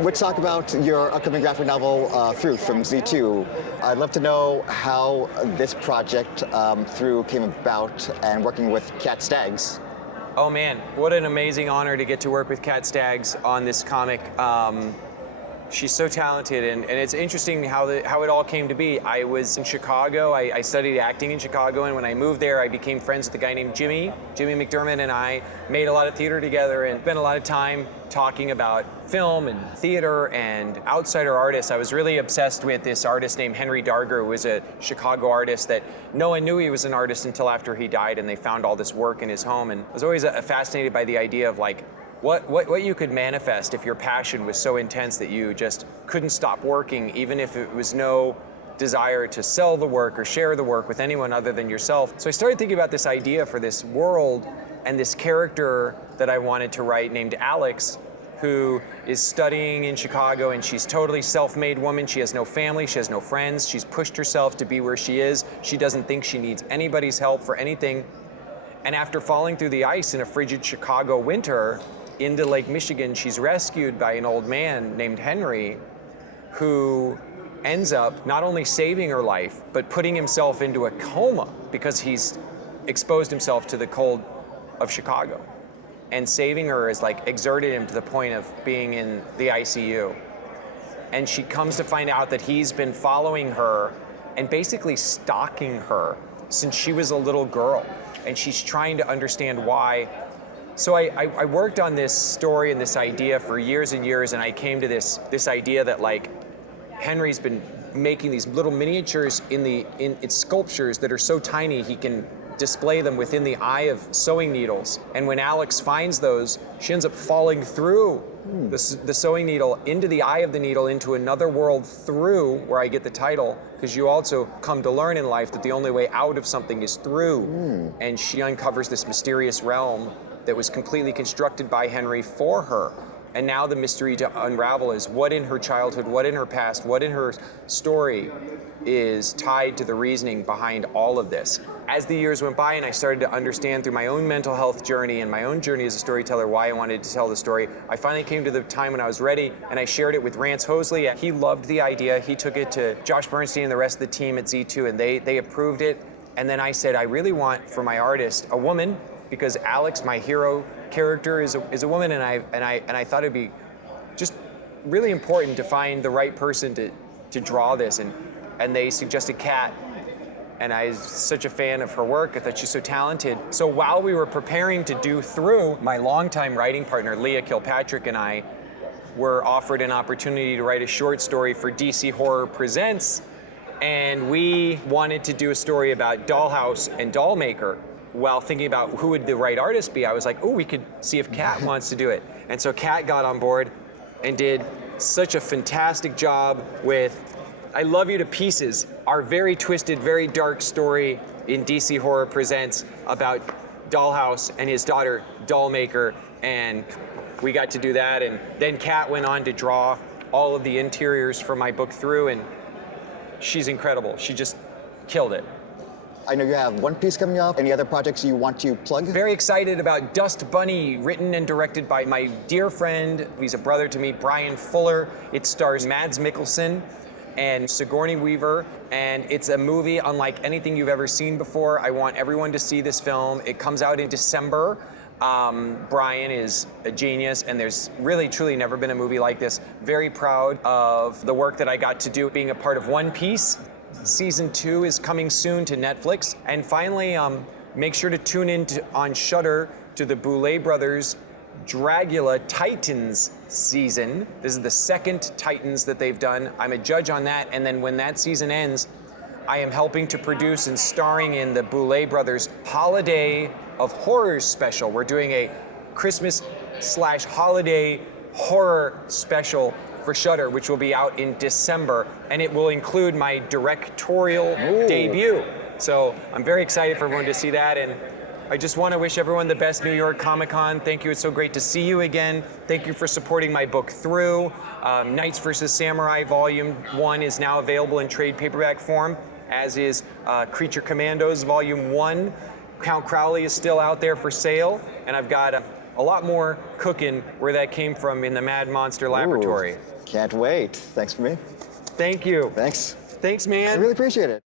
Let's talk about your upcoming graphic novel, Through, from Z2. I'd love to know how this project, Through, came about and working with Kat Staggs. Oh man, what an amazing honor to get to work with Kat Staggs on this comic. She's so talented, and it's interesting how it all came to be. I was in Chicago, I studied acting in Chicago, and when I moved there, I became friends with a guy named Jimmy McDermott, and I made a lot of theater together and spent a lot of time talking about film and theater and outsider artists. I was really obsessed with this artist named Henry Darger, who was a Chicago artist that no one knew he was an artist until after he died, and they found all this work in his home. And I was always fascinated by the idea of like, what you could manifest if your passion was so intense that you just couldn't stop working, even if it was no desire to sell the work or share the work with anyone other than yourself. So I started thinking about this idea for this world and this character that I wanted to write named Alex, who is studying in Chicago, and she's totally self-made woman. She has no family, she has no friends. She's pushed herself to be where she is. She doesn't think she needs anybody's help for anything. And after falling through the ice in a frigid Chicago winter, into Lake Michigan, she's rescued by an old man named Henry, who ends up not only saving her life, but putting himself into a coma because he's exposed himself to the cold of Chicago. And saving her has like exerted him to the point of being in the ICU. And she comes to find out that he's been following her and basically stalking her since she was a little girl. And she's trying to understand why. So I worked on this story and this idea for years and years, and I came to this idea that like Henry's been making these little miniatures in sculptures that are so tiny he can display them within the eye of sewing needles. And when Alex finds those, she ends up falling through the sewing needle into the eye of the needle into another world through, where I get the title, because you also come to learn in life that the only way out of something is through. And she uncovers this mysterious realm that was completely constructed by Henry for her. And now the mystery to unravel is what in her childhood, what in her past, what in her story is tied to the reasoning behind all of this. As the years went by and I started to understand through my own mental health journey and my own journey as a storyteller why I wanted to tell the story, I finally came to the time when I was ready, and I shared it with Rance Hosley. He loved the idea. He took it to Josh Bernstein and the rest of the team at Z2, and they approved it. And then I said, I really want for my artist a woman, because Alex, my hero character, is a woman, and I thought it'd be just really important to find the right person to draw this, and they suggested Kat, and I was such a fan of her work. I thought she's so talented. So while we were preparing to do Through, my longtime writing partner Leah Kilpatrick and I were offered an opportunity to write a short story for DC Horror Presents, and we wanted to do a story about Dollhouse and Dollmaker. While thinking about who would the right artist be, I was like, oh, we could see if Kat wants to do it. And so Kat got on board and did such a fantastic job with I Love You to Pieces, our very twisted, very dark story in DC Horror Presents about Dollhouse and his daughter, Dollmaker, and we got to do that. And then Kat went on to draw all of the interiors for my book Through, and she's incredible. She just killed it. I know you have One Piece coming up. Any other projects you want to plug? Very excited about Dust Bunny, written and directed by my dear friend, he's a brother to me, Brian Fuller. It stars Mads Mikkelsen and Sigourney Weaver, and it's a movie unlike anything you've ever seen before. I want everyone to see this film. It comes out in December. Brian is a genius, and there's really, truly never been a movie like this. Very proud of the work that I got to do being a part of One Piece. Season 2 is coming soon to Netflix. And finally, make sure to tune in on Shudder to the Boulet Brothers Dragula Titans season. This is the second Titans that they've done. I'm a judge on that, and then when that season ends, I am helping to produce and starring in the Boulet Brothers Holiday of Horrors special. We're doing a Christmas/holiday horror special for Shudder, which will be out in December, and it will include my directorial debut. So I'm very excited for everyone to see that, and I just want to wish everyone the best New York Comic Con. Thank you, it's so great to see you again. Thank you for supporting my book Through. Knights vs. Samurai Volume 1 is now available in trade paperback form, as is Creature Commandos Volume 1. Count Crowley is still out there for sale, and I've got a lot more cooking where that came from in the Mad Monster laboratory. Ooh, can't wait. Thanks for me. Thank you. Thanks. Thanks, man. I really appreciate it.